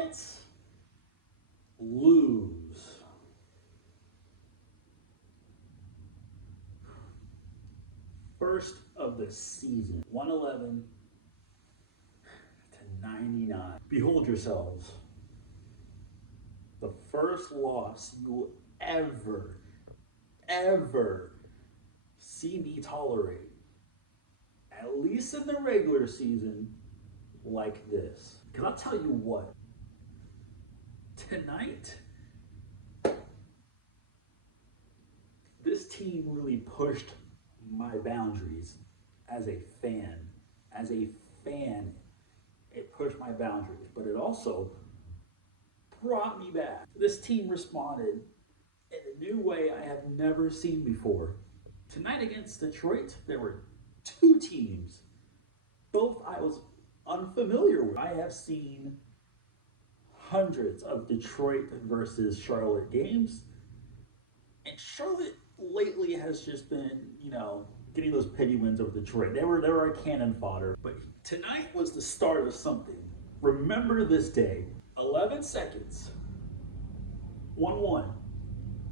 Hornets lose. First of the season, 111 to 99. Behold yourselves. The first loss you will ever see me tolerate, at least in the regular season, like this. Because I'll tell you what, tonight, this team really pushed my boundaries as a fan. As a fan, it pushed my boundaries, but it also brought me back. This team responded in a new way I have never seen before. Tonight against Detroit, there were two teams. Both I was unfamiliar with. I have seen hundreds of Detroit versus Charlotte games, and Charlotte lately has just been, getting those pity wins over Detroit. They were a cannon fodder, but tonight was the start of something. Remember this day. 11 seconds. 1-1.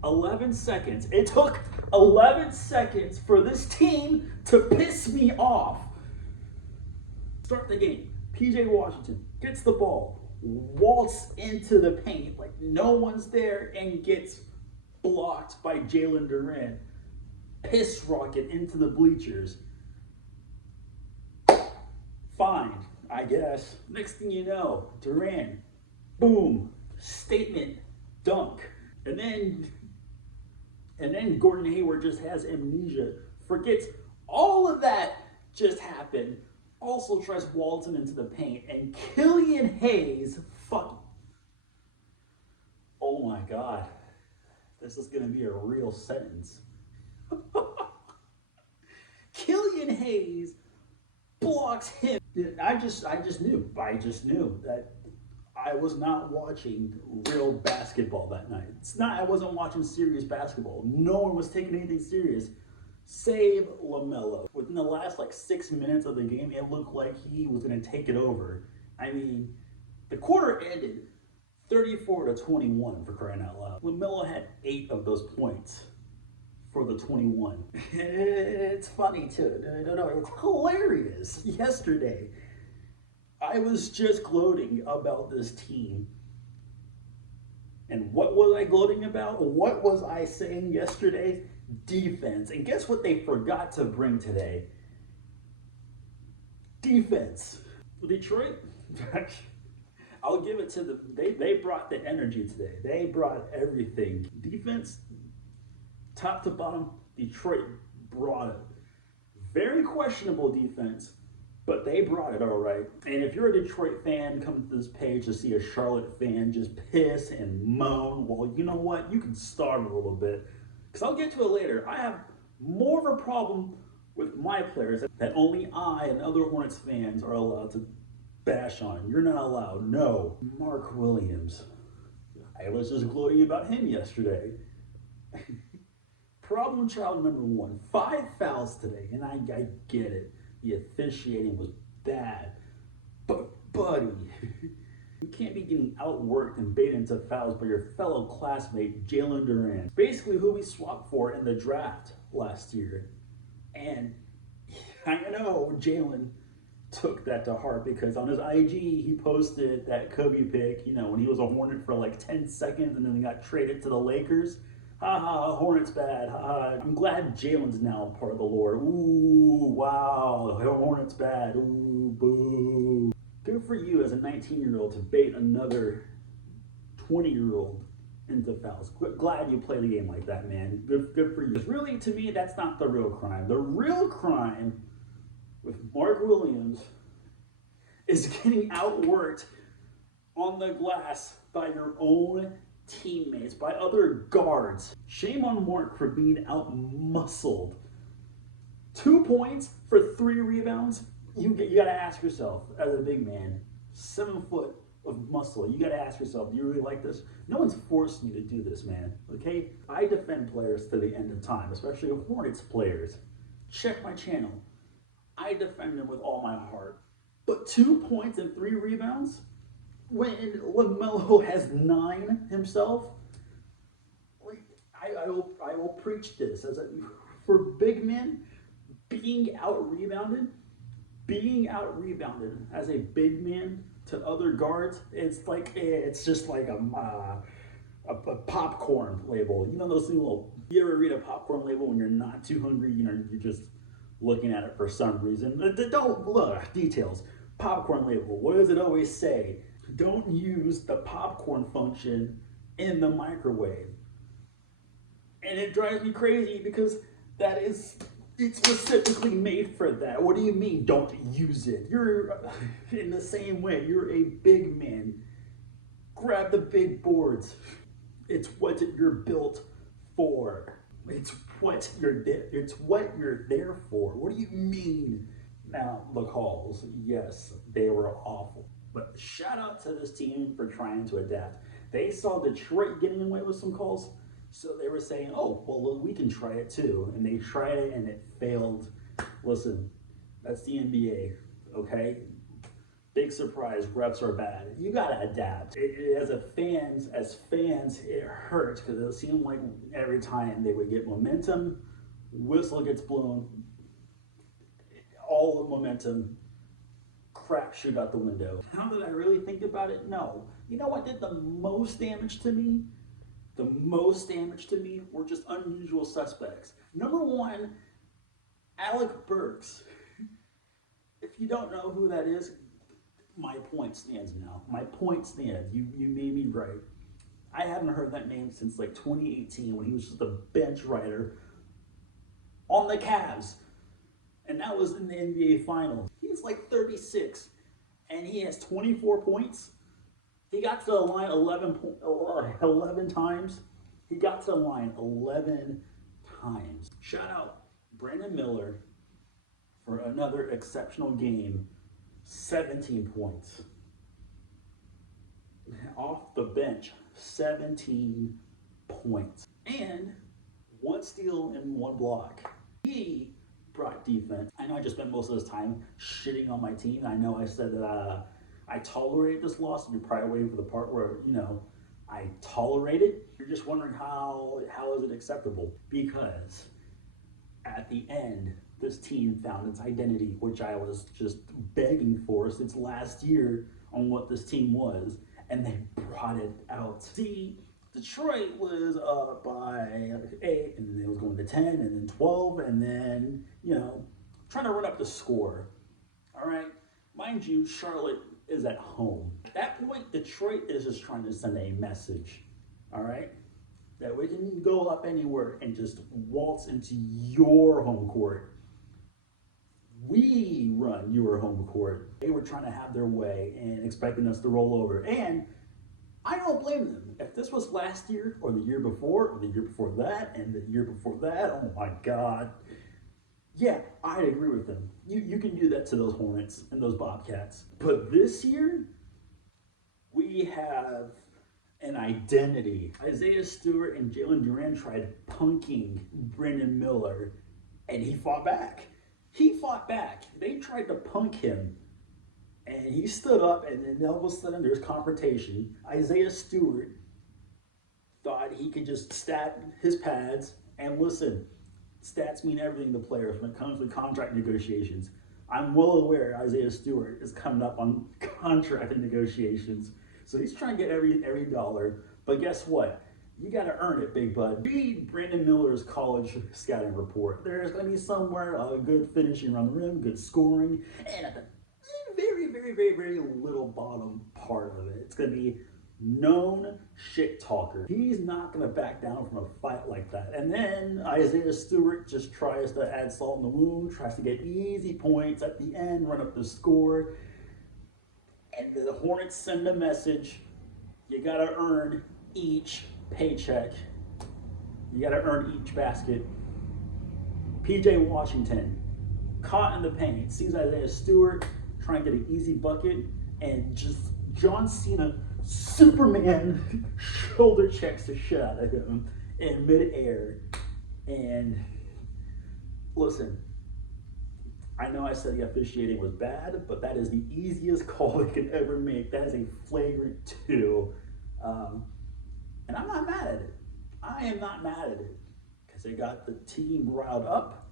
11 seconds. It took 11 seconds for this team to piss me off. Start the game. PJ Washington gets the ball, waltz into the paint like no one's there, and gets blocked by Jalen Duren. Piss rocket into the bleachers. Fine, I guess. Next thing you know, Duren, boom, statement dunk. And then Gordon Hayward just has amnesia, forgets all of that just happened, also tries waltzing into the paint, and Killian Hayes, oh my God, this is gonna be a real sentence. Killian Hayes blocks him. I just knew that I was not watching real basketball that night. I wasn't watching serious basketball. No one was taking anything serious, save LaMelo. Within the last 6 minutes of the game, it looked like he was going to take it over. I mean, the quarter ended 34-21, for crying out loud. LaMelo had 8 of those points for the 21. It's funny too. No, it's hilarious. Yesterday, I was just gloating about this team. And what was I gloating about? What was I saying yesterday? Defense. And guess what they forgot to bring today? Defense. Detroit, I'll give it to them. They brought the energy today. They brought everything. Defense, top to bottom, Detroit brought it. Very questionable defense, but they brought it all right. And if you're a Detroit fan, come to this page to see a Charlotte fan just piss and moan, well, you know what? You can starve a little bit. Because I'll get to it later. I have more of a problem with my players that only I and other Hornets fans are allowed to bash on. You're not allowed. No. Mark Williams. I was just gloating about him yesterday. Problem child number 1. 5 fouls today, and I get it. The officiating was bad. But, buddy, you can't be getting outworked and baited into fouls by your fellow classmate, Jalen Duren. Basically who we swapped for in the draft last year. And I know Jalen took that to heart because on his IG, he posted that Kobe pic, when he was a Hornet for 10 seconds and then he got traded to the Lakers. Ha ha, Hornets bad. Ha ha. I'm glad Jalen's now part of the lore. Ooh, wow, Hornets bad. Ooh, boo. Good for you as a 19-year-old to bait another 20-year-old into fouls. Glad you play the game like that, man. Good for you. Really, to me, that's not the real crime. The real crime with Mark Williams is getting outworked on the glass by your own teammates, by other guards. Shame on Mark for being out-muscled. 2 points for 3 rebounds. You gotta ask yourself, as a big man, 7 foot of muscle, you gotta ask yourself, do you really like this? No one's forced me to do this, man, okay? I defend players to the end of time, especially Hornets players. Check my channel. I defend them with all my heart. But 2 points and 3 rebounds? when LaMelo has 9 himself, like, I will preach this as for big men being out rebounded as a big man to other guards. It's just like a popcorn label. You know those little. You ever read a popcorn label when you're not too hungry? You know, you're just looking at it for some reason. Don't look details. Popcorn label. What does it always say? Don't use the popcorn function in the microwave. And it drives me crazy because it's specifically made for that. What do you mean don't use it? You're in the same way. You're a big man. Grab the big boards. It's what you're built for. It's what you're there for. What do you mean? Now, the calls, yes, they were awful. But shout out to this team for trying to adapt. They saw Detroit getting away with some calls, so they were saying, oh, well, we can try it too. And they tried it and it failed. Listen, that's the NBA, okay? Big surprise, refs are bad. You gotta adapt. As fans, it hurts because it seemed like every time they would get momentum, whistle gets blown, all the momentum, crap shoot out the window. How did I really think about it? No. You know what did the most damage to me? The most damage to me were just unusual suspects. Number one, Alec Burks. If you don't know who that is, my point stands now. My point stands. You made me right. I haven't heard that name since like 2018 when he was just a bench rider on the Cavs. And that was in the NBA Finals. He's like 36 and he has 24 points. He got to the line 11 times. He got to the line 11 times. Shout out Brandon Miller for another exceptional game. 17 points. Off the bench, 17 points. And 1 steal and 1 block. He brought defense. I know I just spent most of this time shitting on my team. I know I said that I tolerated this loss. You're probably waiting for the part where, I tolerate it. You're just wondering how is it acceptable? Because at the end, this team found its identity, which I was just begging for since last year on what this team was, and they brought it out. See, Detroit was up by 8, and then it was going to 10, and then 12, and then, trying to run up the score. All right? Mind you, Charlotte is at home. At that point, Detroit is just trying to send a message, all right? That we can go up anywhere and just waltz into your home court. We run your home court. They were trying to have their way and expecting us to roll over. And I don't blame them. If this was last year or the year before or the year before that and the year before that, oh my God. Yeah, I agree with them. You can do that to those Hornets and those Bobcats. But this year, we have an identity. Isaiah Stewart and Jalen Duran tried punking Brandon Miller, and he fought back. They tried to punk him, and he stood up, and then all of a sudden there's confrontation. Isaiah Stewart thought he could just stat his pads, and listen, stats mean everything to players when it comes to contract negotiations. I'm well aware Isaiah Stewart is coming up on contract negotiations, so he's trying to get every dollar. But guess what? You got to earn it, big bud. Read Brandon Miller's college scouting report. There's going to be somewhere a good finishing around the rim, good scoring, and at the very, very, very, very little bottom part of it, it's going to be known shit talker. He's not going to back down from a fight like that. And then Isaiah Stewart just tries to add salt in the wound, tries to get easy points at the end, run up the score. And the Hornets send a message. You got to earn each paycheck. You got to earn each basket. PJ Washington, caught in the paint, sees Isaiah Stewart trying to get an easy bucket, and just John Cena Superman shoulder checks the shit out of him in midair. And listen, I know I said the officiating was bad, but that is the easiest call they can ever make. That is a flagrant 2. And I'm not mad at it. I am not mad at it because they got the team riled up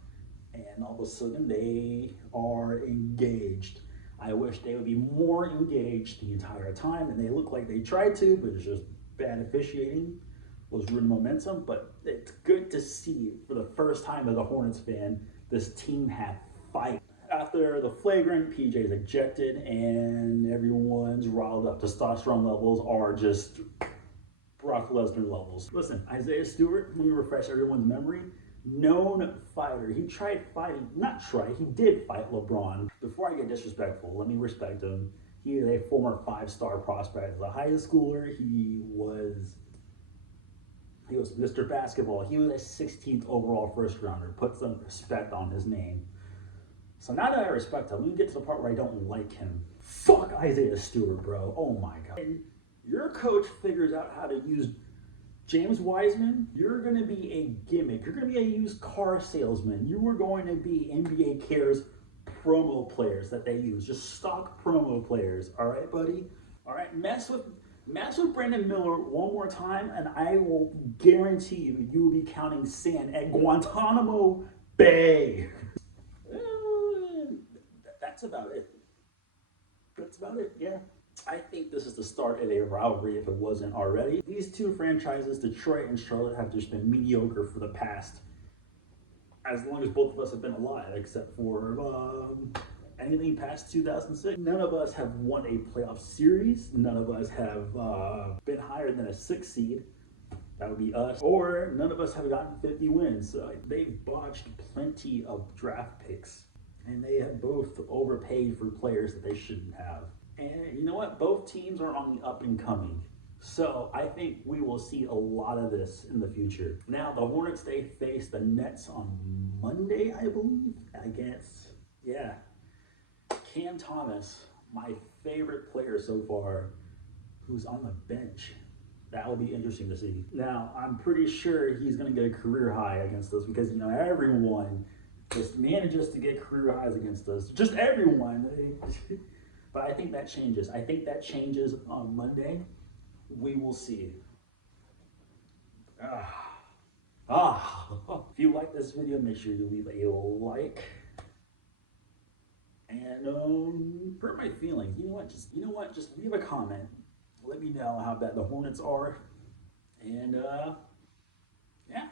and all of a sudden they are engaged. I wish they would be more engaged the entire time, and they look like they tried to, but it's just bad officiating was ruining momentum. But it's good to see for the first time as a Hornets fan, this team had fight. After the flagrant, PJ's ejected and everyone's riled up. Testosterone levels are just Brock Lesnar levels. Listen, Isaiah Stewart, let me refresh everyone's memory. Known fighter. He tried fighting, not try, he did fight LeBron. Before I get disrespectful, let me respect him. He is a former 5-star prospect. As a high schooler, he was Mr. Basketball. He was a 16th overall first rounder. Put some respect on his name. So now that I respect him, let me get to the part where I don't like him. Fuck Isaiah Stewart, bro. Oh my God. And your coach figures out how to use James Wiseman. You're going to be a gimmick. You're going to be a used car salesman. You are going to be NBA Cares promo players that they use. Just stock promo players. All right, buddy? All right, mess with Brandon Miller one more time, and I will guarantee you will be counting sand at Guantanamo Bay. That's about it. That's about it, yeah. I think this is the start of a rivalry if it wasn't already. These two franchises, Detroit and Charlotte, have just been mediocre for the past, as long as both of us have been alive, except for anything past 2006. None of us have won a playoff series. None of us have been higher than a 6 seed. That would be us. Or none of us have gotten 50 wins. They've botched plenty of draft picks. And they have both overpaid for players that they shouldn't have. And you know what? Both teams are on the up and coming. So I think we will see a lot of this in the future. Now, the Hornets, they face the Nets on Monday, I believe. I guess. Yeah. Cam Thomas, my favorite player so far, who's on the bench. That will be interesting to see. Now, I'm pretty sure he's going to get a career high against us because, you know, everyone just manages to get career highs against us. Just everyone. But I think that changes. I think that changes on Monday. We will see. If you like this video, make sure you leave a like. And hurt my feelings. You know what? Just leave a comment. Let me know how bad the Hornets are. And yeah.